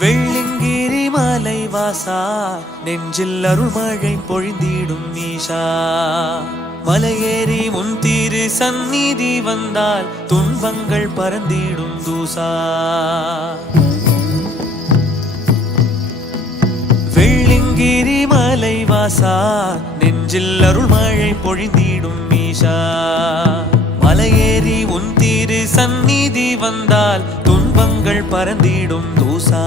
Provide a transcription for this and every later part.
வெள்ளிங்கிரி மலை வாசா நெஞ்சில் அருள்மழை பொழிந்திடும் நீஷா மலையேறி முன் தீரு சந்நிதி வந்தால் துன்பங்கள் பறந்திடும் தூசா. வெள்ளிங்கிரி மலை வாசா நெஞ்சில் அருள்மழை பொழிந்திடும் மீஷா மலையேறி உன் தீரு சந்நிதி வந்தால் துன்பங்கள் பறந்திடும் தூசா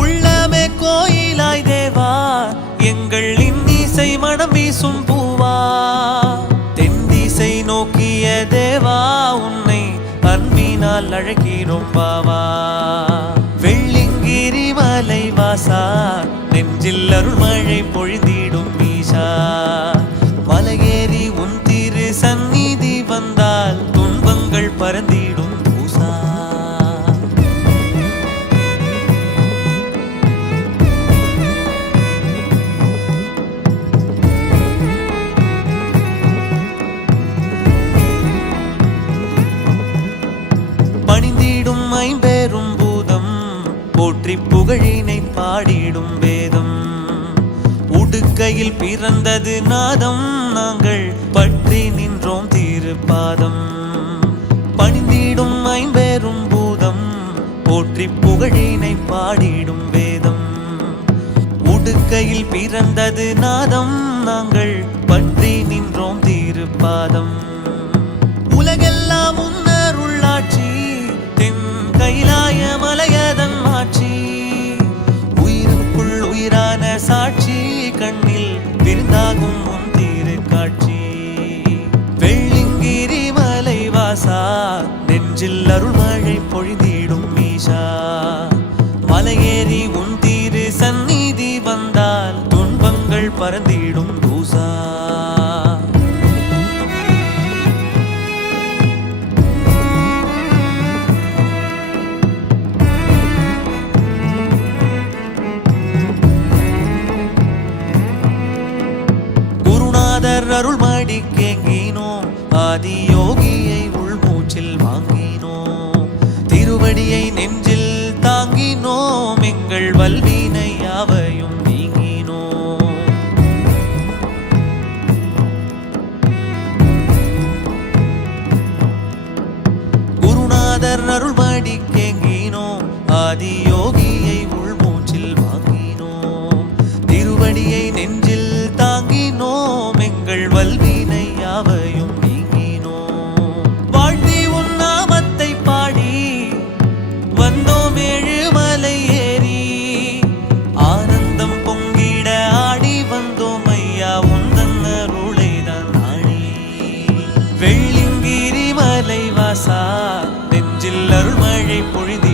உள்ளமே கோயிலாய் தேவா எங்கள் இன்னிசை மனம் வீசும் பூவா. தென்திசை நோக்கிய தேவா உன்னை அன்பினால் அழைக்கிறோம் பாவா. வெள்ளிங்கிரி மலை வாசா நெஞ்சில் அருள்மழை பொழுதிடும் மீஷா ஐம்பெரும் பூதம் போற்றி புகழினை பாடிடும் வேதம். உடுக்கையில் பிறந்தது நாதம் நாங்கள் பற்றி நின்றோம் திருப்பாதம் பணிந்திடும் ஐம்பெரும் பூதம் போற்றி புகழினை பாடிடும் வேதம். உடுக்கையில் பிறந்தது நாதம் நாங்கள் பற்றி நின்றோம் திருப்பாதம் விருந்தாகும் உன் தீரு காட்சி வெள்ளிங்கிரி மலை வாசா நெஞ்சில் அருள்மழை பொழிந்திடும் மீசா. மலையேறி உன் தீரு சந்நிதி வந்தால் துன்பங்கள் பறந்திடும் தூசா ஆதி யோகியை உள்மூச்சில் வாங்கினோம். திருவடியை நெஞ்சில் தாங்கினோம். எங்கள் வல்வினை யாவையும் குருநாதர் அருள்மடி கேங்கினோம். ஆதி யோகியை உள்மூச்சில் வாங்கினோம். திருவடியை நெஞ்சில் வெள்ளிங்கிரி மலை வாசா நெஞ்சில் அருள்மழை பொழுதி